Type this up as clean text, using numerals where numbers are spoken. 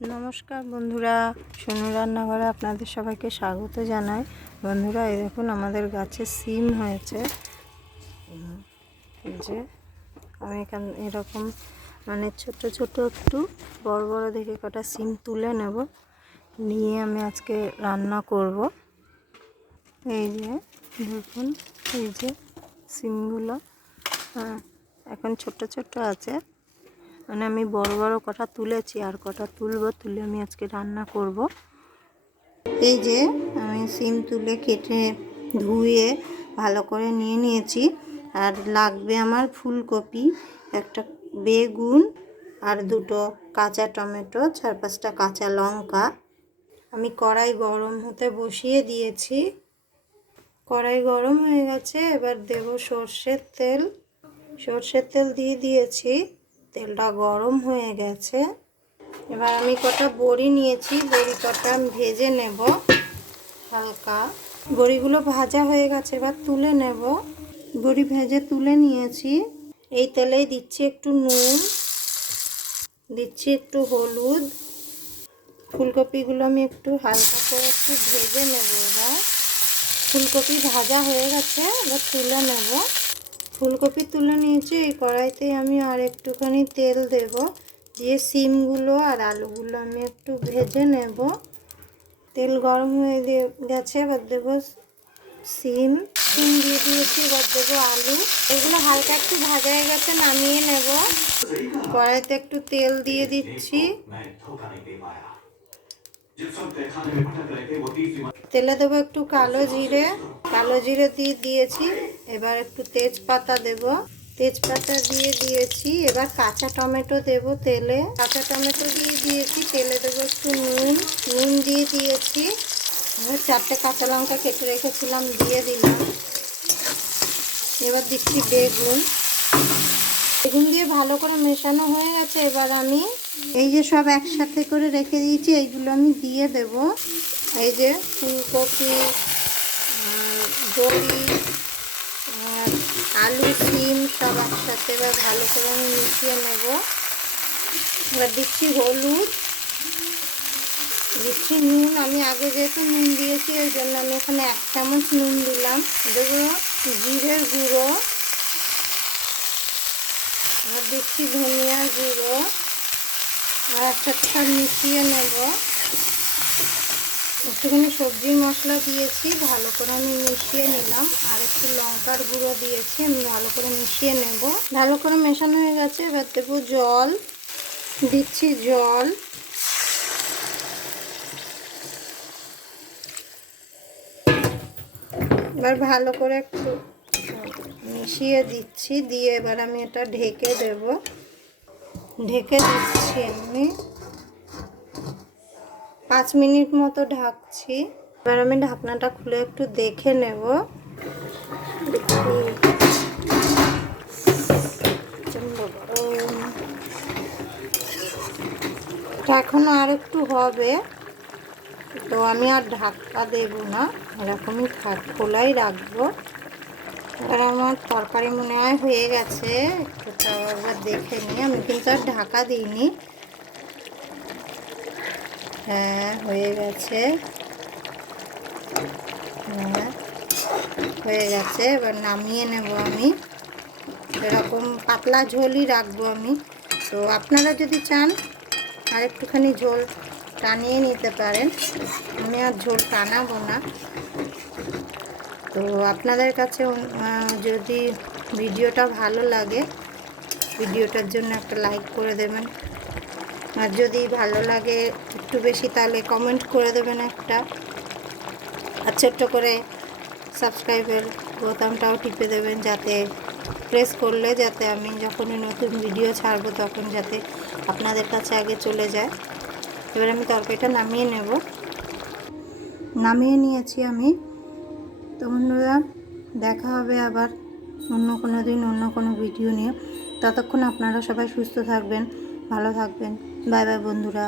নমস্কার বন্ধুরা, সোনু রান্নাঘরে আপনাদের সবাইকে স্বাগত জানাই। বন্ধুরা, এই দেখুন আমাদের গাছে সিম হয়েছে। যে আমি এরকম ছোট ছোট একটু বড় বড় দেখে কটা সিম তুলে নেব, নিয়ে আমি আজকে রান্না করব। এই যে দেখুন, এই যে সিমগুলো এখন ছোট ছোট আছে, আমি বড় বড় কটা তুলেছি, আর কটা তুলবো, তুলে আমি আজকে রান্না করব। এই যে আমি সিম তুলে কেটে ধুয়ে ভালো করে নিয়ে নিয়েছি। আর লাগবে আমার ফুলকপি, একটা বেগুন, আর দুটো কাঁচা টমেটো, 4-5টা কাঁচা লঙ্কা। আমি কড়াই গরম হতে বসিয়ে দিয়েছি। কড়াই গরম হয়ে গেছে, এবার দেব সর্ষের তেল। সর্ষের তেল দিয়ে দিয়েছি, তেলটা গরম হয়ে গেছে। এবার আমি কটা বড়ি নিয়েছি, বড়ি কটা ভেজে নেব হালকা। বড়িগুলো ভাজা হয়ে গেছে, এবার তুলে নেব। বড়ি ভেজে তুলে নিয়েছি। এই তেলেই দিচ্ছি একটু নুন, দিচ্ছি একটু হলুদ। ফুলকপিগুলো আমি একটু হালকা করে একটু ভেজে নেব। এবার ফুলকপি ভাজা হয়ে গেছে, এবার তুলে নেব। ফুলকপি তুলে নিয়েছি। এই কড়াইতে আমি আর একটুখানি তেল দেব, দিয়ে সিমগুলো আর আলুগুলো আমি একটু ভেজে নেব। তেল গরম হয়ে গেছে, এবার দেবো সিম দিয়ে দিয়েছি। এবার দেবো আলু। এগুলো হালকা একটু ভাজা হয়ে গেছে, নামিয়ে নেব। কড়াইতে একটু তেল দিয়ে দিচ্ছি। তেলে দেবো একটু কালো জিরে। কালো জিরে দিয়েছি। এবার একটু তেজপাতা দেব। তেজপাতা দিয়ে দিয়েছি। এবার কাঁচা টমেটো দেব তেলে। কাঁচা টমেটো দিয়ে দিয়েছি। তেলে দেবো একটু নুন দিয়ে দিয়েছি। এবার 4টে কাঁচা লঙ্কা কেটে রেখেছিলাম, দিয়ে দিলাম। এবার দিচ্ছি বেগুন। বেগুন দিয়ে ভালো করে মেশানো হয়ে গেছে। এবার আমি এই যে সব একসাথে করে রেখে দিয়েছি, এইগুলো আমি দিয়ে দেব। এই যে ফুলকপি, বড়ি আর আলু, সিম সব একসাথে এবার ভালো করে আমি মিশিয়ে নেব। এবার দিচ্ছি হলুদ, দিচ্ছি নুন। আমি আগে যেহেতু নুন দিয়েছি, ওই জন্য আমি এখানে 1 চামচ নুন দিলাম। দেবো জিরের গুঁড়ো, আর দিচ্ছি ধনিয়ার গুঁড়ো। আর একসাথে সব মিশিয়ে নেব। একটুখানি সবজি মশলা দিয়েছি, ভালো করে আমি মিশিয়ে নিলাম। আর একটু লঙ্কার গুঁড়ো দিয়েছি, আমি ভালো করে মিশিয়ে নেব। ভালো করে মেশানো হয়ে গেছে, এবার দেবো জল। দিচ্ছি জল। এবার ভালো করে একটু মিশিয়ে দিচ্ছি, দিয়ে এবার আমি এটা ঢেকে দেব। ঢেকে দিচ্ছি আমি 5 মিনিট মতো ঢাকছি। এবার আমি ঢাকনাটা খুলে একটু দেখে নেব। এখনো আর একটু হবে, তো আমি আর ঢাকা দেব না, এরকমই খোলাই রাখবো। এবার আমার তরকারি মনে হয় হয়ে গেছে, একটু একবার দেখে নিই। আমি কিন্তু আর ঢাকা দিইনি। হ্যাঁ, হয়ে গেছে। হ্যাঁ, হয়ে গেছে। এবার নামিয়ে নেব আমি। এরকম পাতলা ঝোলই রাখবো আমি। তো আপনারা যদি চান আর একটুখানি ঝোল টানিয়ে নিতে পারেন, আমি আর ঝোল টানাবো না। তো আপনাদের কাছে যদি ভিডিওটা ভালো লাগে, ভিডিওটার জন্য একটা লাইক করে দেবেন। আর যদি ভালো লাগে একটু বেশি, তাহলে কমেন্ট করে দেবেন একটা। আর ছোট্ট করে সাবস্ক্রাইবের বোতামটাও টিপে দেবেন, যাতে প্রেস করলে যাতে আমি যখনই নতুন ভিডিও ছাড়বো তখন যাতে আপনাদের কাছে আগে চলে যায়। এবার আমি তরকারিটা নামিয়ে নেব। নামিয়ে নিয়েছি আমি। তো বন্ধুরা, দেখা হবে আবার অন্য কোনো দিন অন্য কোনো ভিডিও নিয়ে। ততক্ষণ আপনারা সবাই সুস্থ থাকবেন, ভালো থাকবেন। বাই বাই বন্ধুরা।